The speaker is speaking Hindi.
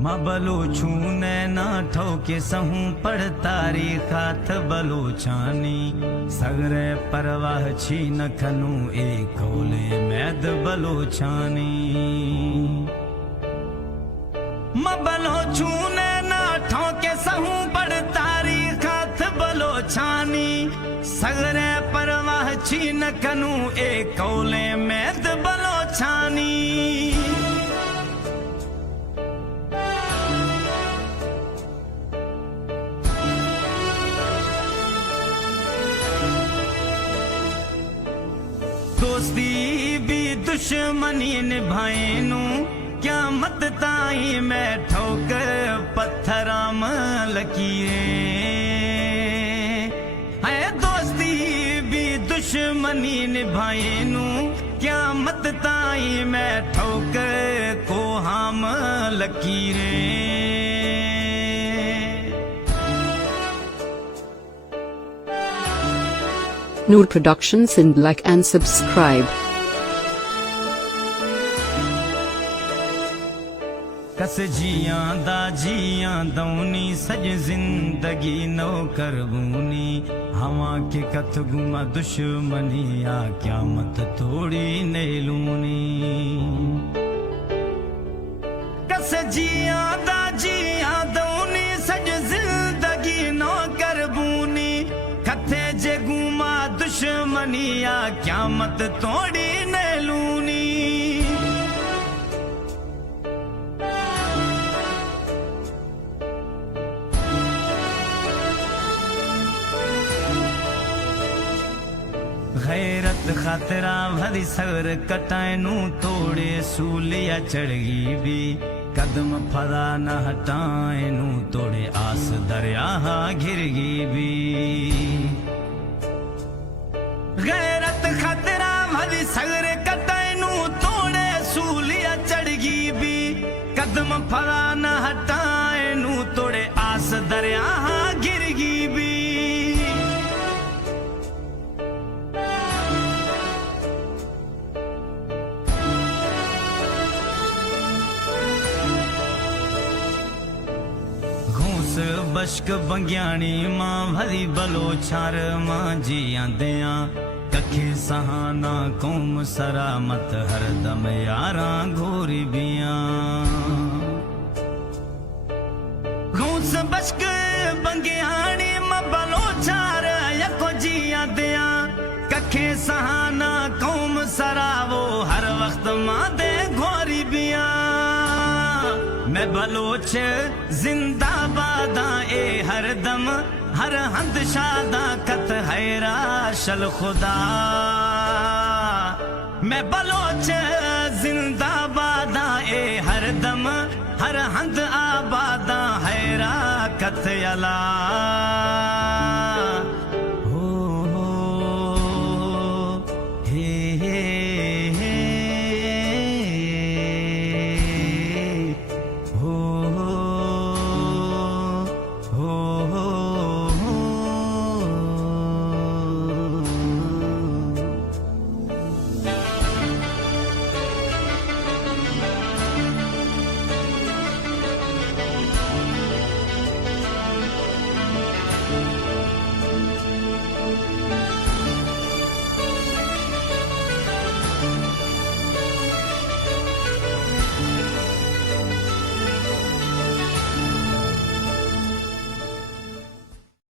बलोचू नैना ठोके सहूं पढ़ तारीख हाथ बलोचानी सगरे परवाह छी न खनू एक कोले मैद बलोचानी बलोचू नैना ठोके सहूं पढ़ तारीख हाथ बलोचानी सगरे परवाह छी न खनू एक कोले मैद बलोचानी दोस्ती भी दुश्मनी निभाएनू क्या मत ताई मैं ठोकर पत्थराम लकीरें है दोस्ती भी दुश्मनी निभाएनू क्या मत ताई मैं ठोकर को हम लकीरें Noor Productions in like and subscribe. कस जियां दौनी सज जिंदगी नो करबूनी हवा के कथ गुमा दुश्मनी आ क्या मत तोड़ी नेलूनी कस जियां दौनी सज जिंदगी नो करबूनी कथे जे गुमा दुश्मनी आ क्या मत तोड़ी नेलूनी गैरत खतरा भरी सर कटायनू तोड़े सूलिया चढ़गी भी कदम फरा न हटाएनू तोड़े आस दरिया घिरगी भी गैरत खतरा भरी सर कटायनू तोड़े सूलिया चढ़गी भी कदम फरा न हटाएनू तोड़े आस दरिया घिरगी भी बश्क बंग्याणी मां भरी बलोचार मां जियांदियां कखे सहाना कौम सरामत हरदम यारां घोरी बियां घूस बश्क बंग्याणी मां बलोचार यको जियांदियां कखे सहाना कौम सरावो हर वक्त मां दे घोरी बियां मैं बलोच जिंदाबादा ए हर दम हर हंद शादा कत हैरा शल खुदा मैं बलोच जिंदाबादा ए हर दम हर हंद आबादा हैरा कत अला